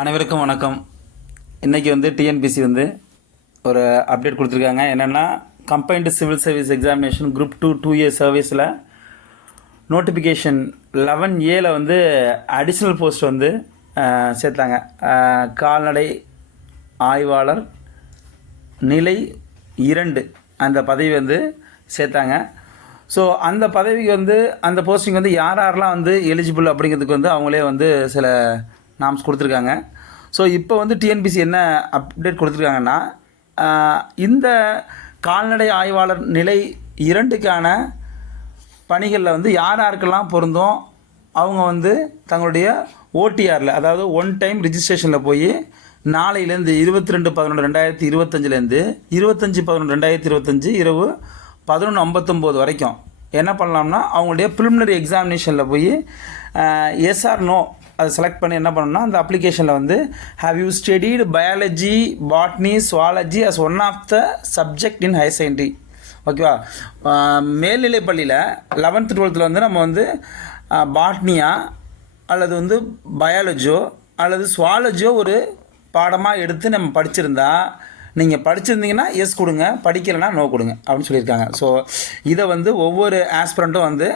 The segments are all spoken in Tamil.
அனைவருக்கும் வணக்கம். இன்றைக்கி வந்து டிஎன்பிசி வந்து ஒரு அப்டேட் கொடுத்துருக்காங்க. என்னென்னா combined civil service examination group two two year சர்வீஸில் நோட்டிஃபிகேஷன் லெவன் ஏல வந்து அடிஷ்னல் போஸ்ட் வந்து சேர்த்தாங்க. கால்நடை ஆய்வாளர் நிலை இரண்டு அந்த பதவி வந்து சேர்த்தாங்க. ஸோ அந்த பதவிக்கு வந்து அந்த போஸ்டிங் வந்து யார் யாரெல்லாம் வந்து எலிஜிபிள் அப்படிங்கிறதுக்கு வந்து அவங்களே வந்து சில நாம்ஸ் கொடுத்துருக்காங்க. ஸோ இப்போ வந்து டிஎன்பிசி என்ன அப்டேட் கொடுத்துருக்காங்கன்னா இந்த கால்நடை ஆய்வாளர் நிலை இரண்டுக்கான பணிகளில் வந்து யார் யாருக்கெல்லாம் பொருந்தும் அவங்க வந்து தங்களுடைய ஓடிஆரில் அதாவது ஒன் டைம் ரிஜிஸ்ட்ரேஷனில் போய் நாளையிலேருந்து இருபத்தி ரெண்டு பதினொன்று ரெண்டாயிரத்தி இருபத்தஞ்சிலேருந்து இருபத்தஞ்சி பதினொன்று ரெண்டாயிரத்தி இருபத்தஞ்சி இரவு பதினொன்று ஐம்பத்தொம்போது வரைக்கும். என்ன பண்ணலாம்னா அவங்களுடைய ப்ரிலிமினரி எக்ஸாமினேஷனில் போய் எஸ்ஆர் நோ அதை செலக்ட் பண்ணி என்ன பண்ணணும்னா அந்த அப்ளிகேஷனில் வந்து have you studied biology botany zoology as one of the subject in higher secondary ஓகேவா மேல்நிலை பள்ளியில் லெவன்த்து டுவெல்த்தில் வந்து நம்ம வந்து பாட்னியா அல்லது வந்து பயாலஜியோ அல்லது சுவாலஜியோ ஒரு பாடமாக எடுத்து நம்ம படிச்சிருந்தா நீங்கள் படிச்சிருந்தீங்கன்னா எஸ் கொடுங்க. படிக்கலைன்னா நோ கொடுங்க. அப்படின்னு சொல்லியிருக்காங்க. ஸோ இதை வந்து ஒவ்வொரு ஆஸ்பிரண்ட்டும் வந்து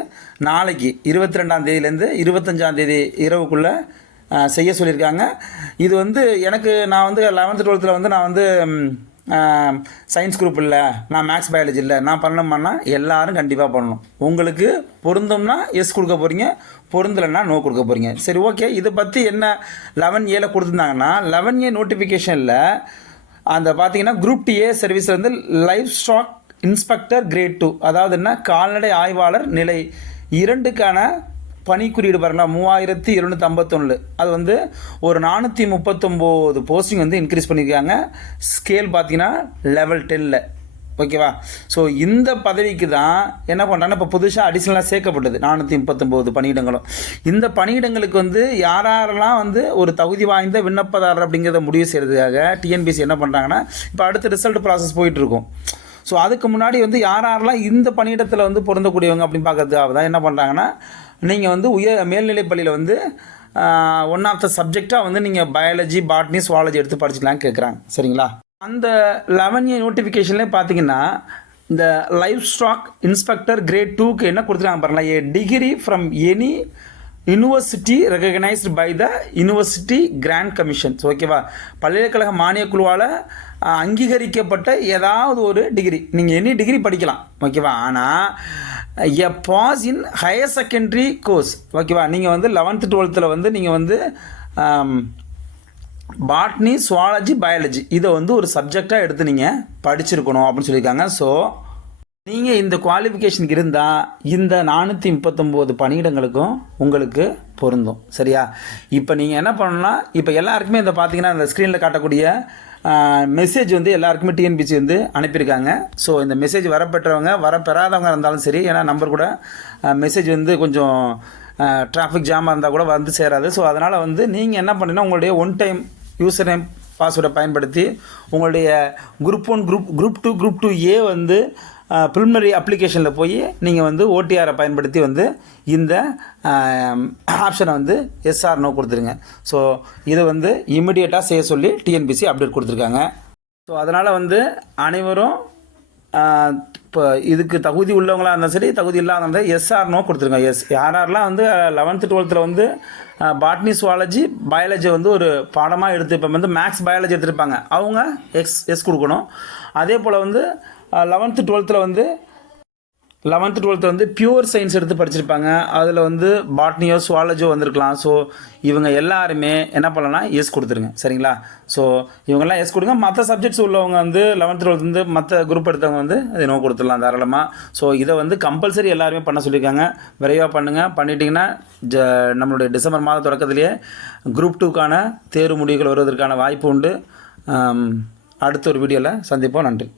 நாளைக்கு இருபத்தி ரெண்டாம் தேதியிலேருந்து இருபத்தஞ்சாம் தேதி இரவுக்குள்ளே செய்ய சொல்லியிருக்காங்க. இது வந்து எனக்கு நான் வந்து லெவன்த்து டுவெல்த்தில் வந்து நான் வந்து சயின்ஸ் குரூப் இல்லை. நான் மேக்ஸ் பயாலஜி இல்லை. நான் பண்ணணுமான்னா எல்லாரும் கண்டிப்பாக பண்ணணும். உங்களுக்கு பொருந்தும்னா எஸ் கொடுக்க போகிறீங்க பொருந்தலைன்னா நோ கொடுக்க போகிறீங்க சரி ஓகே இதை பற்றி என்ன லெவன் ஏல கொடுத்துருந்தாங்கன்னா லெவன் ஏ நோட்டிஃபிகேஷனில் அந்த பார்த்தீங்கன்னா குரூப் டி ஏ சர்வீஸ் வந்து livestock inspector grade two அதாவது என்ன? கால்நடை ஆய்வாளர் நிலை. இரண்டுக்கான பணிக்குறியீடு பாருங்களா மூவாயிரத்தி இருநூற்றி ஐம்பத்தொன்னு. அது வந்து ஒரு நானூற்றி முப்பத்தொம்போது போஸ்டிங் வந்து இன்க்ரீஸ் பண்ணியிருக்காங்க. ஸ்கேல் பார்த்தீங்கன்னா லெவல் டெல்லில் ஓகேவா ஸோ இந்த பதவிக்கு தான் என்ன பண்ணுறாங்கன்னா இப்போ புதுசாக அடிஷ்னலாக சேர்க்கப்பட்டது. நானூற்றி முப்பத்தொம்போது பணியிடங்களும். இந்த பணியிடங்களுக்கு வந்து யாரெல்லாம் வந்து ஒரு தகுதி வாய்ந்த விண்ணப்பதாரர் அப்படிங்கிறத முடிவு செய்கிறதுக்காக டிஎன்பிசி என்ன பண்ணுறாங்கன்னா இப்போ அடுத்த ரிசல்ட் ப்ராசஸ் போயிட்டுருக்கும். ஸோ அதுக்கு முன்னாடி வந்து யார் யாரெல்லாம் இந்த பணியிடத்தில் வந்து பொருந்தக்கூடியவங்க அப்படின்னு பார்க்கறதுக்காக தான் என்ன பண்ணுறாங்கன்னா நீங்கள் வந்து உயர் மேல்நிலைப் பள்ளியில் வந்து ஒன் ஆஃப் த சப்ஜெக்டாக வந்து நீங்கள் பயாலஜி பாட்னி சுவாலஜி எடுத்து படிச்சுக்கலாம்னு கேட்குறாங்க சரிங்களா? அந்த லெவன் இயர் நோட்டிஃபிகேஷன்லேயே பார்த்தீங்கன்னா இந்த லைஃப் ஸ்டாக் இன்ஸ்பெக்டர் கிரேட் டூக்கு என்ன கொடுத்துருக்காங்க பாருங்களா a degree from any university recognised by the university grants commissions ஓகேவா பல்கலைக்கழக மானியக் குழுவால் அங்கீகரிக்கப்பட்ட ஏதாவது ஒரு டிகிரி நீங்கள் எனி டிகிரி படிக்கலாம். ஓகேவா ஆனால் a pass in higher secondary course ஓகேவா நீங்கள் வந்து லெவன்த்து டுவெல்த்தில் வந்து நீங்கள் வந்து பாட்னி சுவாலஜி பயாலஜி இதை வந்து ஒரு சப்ஜெக்டாக எடுத்து நீங்கள் படிச்சிருக்கணும் அப்படின்னு சொல்லியிருக்காங்க. ஸோ நீங்கள் இந்த குவாலிஃபிகேஷனுக்கு இருந்தால் இந்த நானூற்றி முப்பத்தொம்போது பணியிடங்களுக்கும் உங்களுக்கு பொருந்தும். சரியா? இப்போ நீங்கள் என்ன பண்ணணும்னா இப்போ எல்லாருக்குமே இந்த பார்த்தீங்கன்னா இந்த ஸ்க்ரீனில் காட்டக்கூடிய மெசேஜ் வந்து எல்லாருக்குமே டிஎன்பிசி வந்து அனுப்பியிருக்காங்க. ஸோ இந்த மெசேஜ் வரப்பெற்றவங்க வரப்பெறாதவங்க இருந்தாலும் சரி ஏன்னா நம்பர் கூட மெசேஜ் வந்து கொஞ்சம் டிராஃபிக் ஜாமாக இருந்தால் கூட வந்து சேராது. ஸோ அதனால் வந்து நீங்கள் என்ன பண்ணீங்கன்னா உங்களுடைய ஒன் டைம் யூசர் நேம் பாஸ்வேர்டை பயன்படுத்தி உங்களுடைய group one group group two group two A வந்து ப்ரிலிமினரி அப்ளிகேஷனில் போய் நீங்கள் வந்து ஓடிஆரை பயன்படுத்தி வந்து இந்த ஆப்ஷனை வந்து எஸ்ஆர் நோ கொடுத்துருங்க. ஸோ இதை வந்து இமிடியேட்டாக செய்ய சொல்லி டிஎன்பிசி அப்டேட் கொடுத்துருக்காங்க. ஸோ அதனால் வந்து அனைவரும் இப்போ இதுக்கு தகுதி உள்ளவங்களாக இருந்தாலும் சரி தகுதி இல்லாத எஸ்ஆர் நோ கொடுத்துருங்க. எஸ் யார் யாரெல்லாம் வந்து லெவன்த்து டுவெல்த்தில் வந்து பாட்னி சுவாலஜி பயாலஜி வந்து ஒரு பாடமாக எடுத்து இப்போ வந்து மேக்ஸ் பயாலஜி எடுத்துருப்பாங்க. அவங்க எக்ஸ் எஸ் கொடுக்கணும். அதே போல் வந்து லெவன்த்து டுவெல்த்தில் வந்து லெவன்த்து டுவெல்த்து வந்து பியூர் சயின்ஸ் எடுத்து படிச்சிருப்பாங்க. அதில் வந்து பாட்னியோ சுவாலஜோ வந்திருக்கலாம். ஸோ இவங்க எல்லாருமே என்ன பண்ணலாம்னா எஸ் கொடுத்துருங்க. சரிங்களா? ஸோ இவங்கெல்லாம் எஸ் கொடுங்க. மற்ற சப்ஜெக்ட்ஸ் உள்ளவங்க வந்து லெவன்த் டுவெல்த் வந்து மற்ற குரூப் எடுத்தவங்க வந்து அதை நோ கொடுத்துடலாம் தாராளமாக ஸோ இதை வந்து கம்பல்சரி எல்லாருமே பண்ண சொல்லியிருக்காங்க. விரைவாக பண்ணுங்கள் பண்ணிட்டீங்கன்னா ஜ நம்மளுடைய டிசம்பர் மாத தொடக்கத்திலேயே குரூப் டூக்கான தேர்வு முடிவுகள் வருவதற்கான வாய்ப்பு உண்டு. அடுத்த ஒரு வீடியோவில் சந்திப்போம். நன்றி.